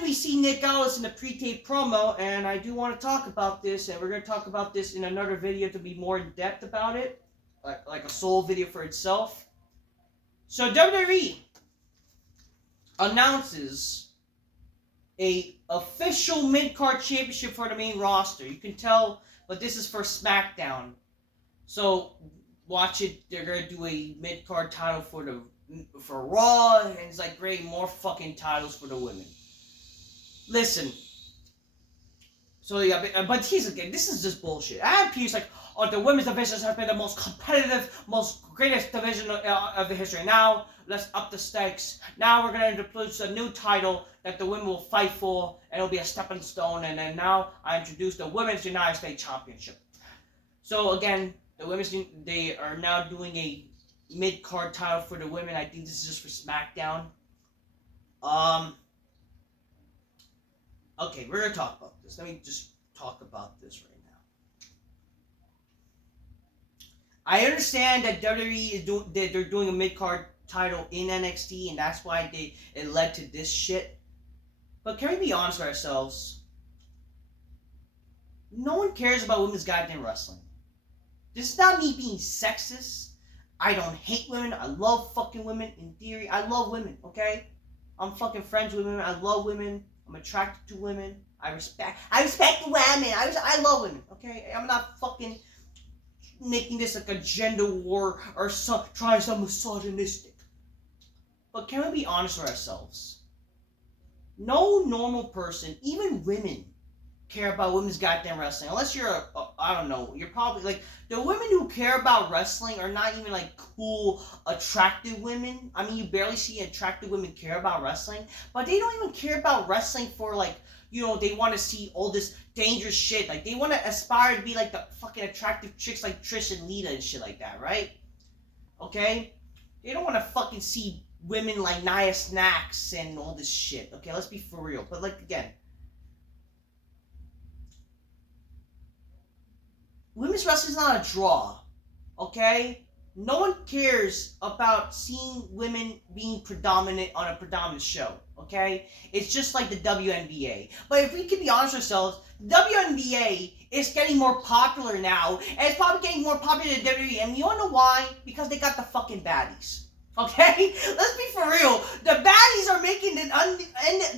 Again, we see Nick Aldis in the pre-tape promo, and I do want to talk about this, and we're going to talk about this in another video to be more in depth about it, like a sole video for itself. So WWE announces a official mid-card championship for the main roster. You can tell, but this is for SmackDown. So watch it. They're gonna do a mid-card title for Raw, and it's like great, more fucking titles for the women. Listen. So yeah, but he's again. This is just bullshit. Adam Pearce like, oh, the women's division has been the most competitive, most greatest division of the history. Now let's up the stakes. Now we're gonna introduce a new title that the women will fight for, and it'll be a stepping stone. And then now I introduce the Women's United States Championship. So again, the women's they are now doing a mid-card title for the women. I think this is just for SmackDown. Okay, we're gonna talk about this. Let me just talk about this right now. I understand that WWE is they're doing a mid-card title in NXT, and that's why it led to this shit. But can we be honest with ourselves? No one cares about women's goddamn wrestling. This is not me being sexist. I don't hate women. I love fucking women. In theory, I love women, okay? I'm fucking friends with women. I love women. I'm attracted to women. I respect the women. I love women, okay? I'm not fucking making this like a gender war or trying some misogynistic. But can we be honest with ourselves? No normal person, even women, care about women's goddamn wrestling. Unless you're I don't know, you're probably like, the women who care about wrestling are not even like cool, attractive women. I mean, you barely see attractive women care about wrestling, but they don't even care about wrestling for like, you know, they want to see all this dangerous shit. Like, they want to aspire to be like the fucking attractive chicks like Trish and Lita and shit like that, right? Okay? They don't want to fucking see women like Nia Snax and all this shit. Okay, let's be for real. But like, again, women's wrestling is not a draw, okay? No one cares about seeing women being predominant on a predominant show, okay? It's just like the WNBA. But if we can be honest with ourselves, WNBA is getting more popular now, and it's probably getting more popular than WWE. And you wanna know why? Because they got the fucking baddies. Okay? Let's be for real. The baddies are making the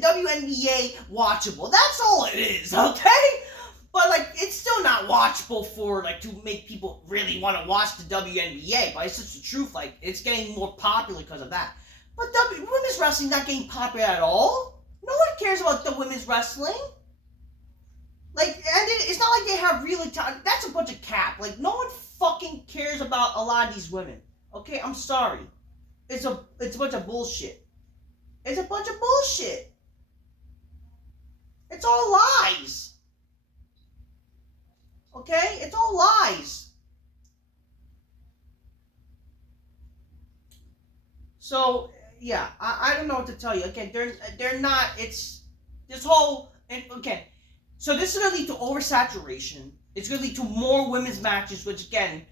WNBA watchable. That's all it is, okay? But, like, it's still not watchable for, like, to make people really want to watch the WNBA. But it's just the truth. Like, it's getting more popular because of that. But women's wrestling not getting popular at all. No one cares about the women's wrestling. Like, and it's not like they have really time. That's a bunch of cap. Like, no one fucking cares about a lot of these women. Okay, I'm sorry. It's a bunch of bullshit. It's a bunch of bullshit. It's all lies. Okay? It's all lies. So, yeah, I don't know what to tell you. Again, they're not, it's, this whole, okay, so this is going to lead to oversaturation. It's going to lead to more women's matches, which, again,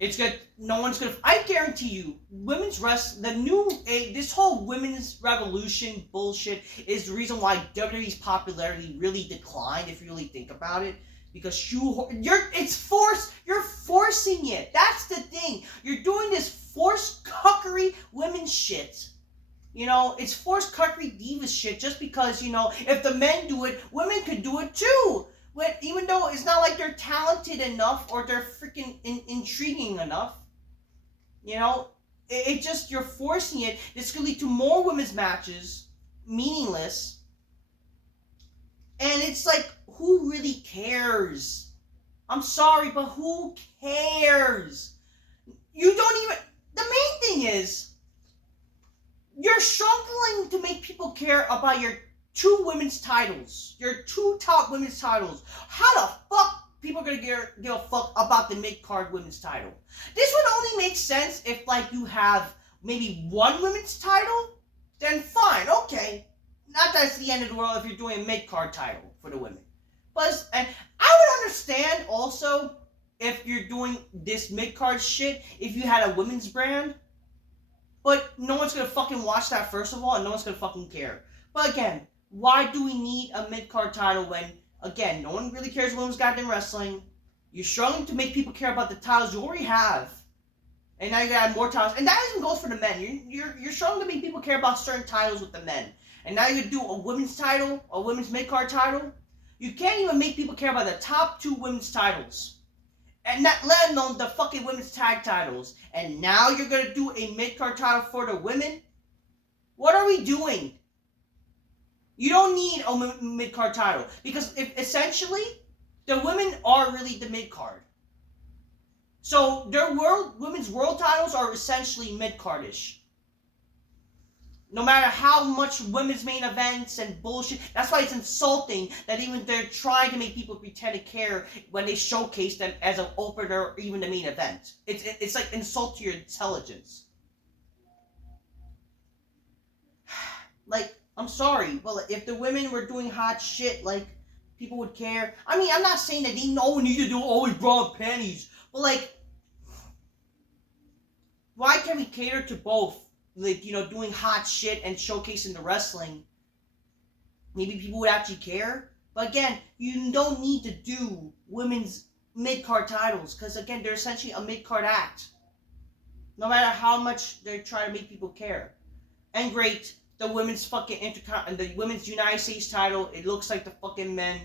it's good. No one's going to, I guarantee you, women's this whole women's revolution bullshit is the reason why WWE's popularity really declined, if you really think about it. Because you're forcing it. That's the thing. You're doing this forced cuckery women shit. You know, it's forced cuckery divas shit just because, you know, if the men do it, women could do it too. Even though it's not like they're talented enough or they're freaking intriguing enough. You know, it just, you're forcing it. It's going to lead to more women's matches, meaningless. And it's like, who really cares? I'm sorry, but who cares? You don't even... The main thing is, you're struggling to make people care about your two women's titles. Your two top women's titles. How the fuck people are going to give a fuck about the mid-card women's title? This would only make sense if, like, you have maybe one women's title. Then fine, okay. Not that it's the end of the world if you're doing a mid-card title for the women. And I would understand also if you're doing this mid-card shit if you had a women's brand. But no one's going to fucking watch that, first of all, and no one's going to fucking care. But again, Why do we need a mid-card title when, again, no one really cares women's goddamn wrestling? You're struggling to make people care about the titles you already have. And now you gotta add more titles. And that even goes for the men. You're struggling to make people care about certain titles with the men. And now you do a women's title, a women's mid-card title. You can't even make people care about the top 2 women's titles. And not let alone the fucking women's tag titles. And now you're gonna do a mid-card title for the women? What are we doing? You don't need a mid-card title. Because if essentially, the women are really the mid-card. So their women's world titles are essentially mid-cardish. No matter how much women's main events and bullshit. That's why it's insulting that even they're trying to make people pretend to care when they showcase them as an opener or even the main event. It's like insult to your intelligence. Like, I'm sorry, but if the women were doing hot shit, like, people would care. I mean, I'm not saying that they need to do always bra and panties, but like, why can't we cater to both? Like, you know, doing hot shit and showcasing the wrestling. Maybe people would actually care. But again, you don't need to do women's mid-card titles. Because again, they're essentially a mid-card act. No matter how much they're trying to make people care. And great, the women's fucking the women's United States title, it looks like the fucking men.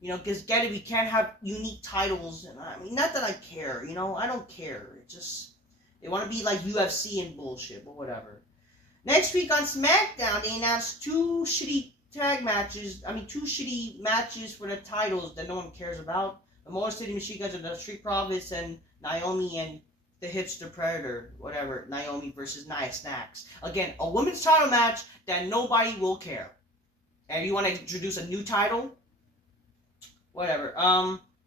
You know, because get it, we can't have unique titles. And I mean, not that I care, you know, I don't care. It just... They want to be like UFC and bullshit, but whatever. Next week on SmackDown, they announced 2 shitty matches for the titles that no one cares about. The Motor City Machine Guns and the Street Profits and Naomi and the Hipster Predator, whatever. Naomi versus Nia Snax. Again, a women's title match that nobody will care. And you want to introduce a new title? Whatever.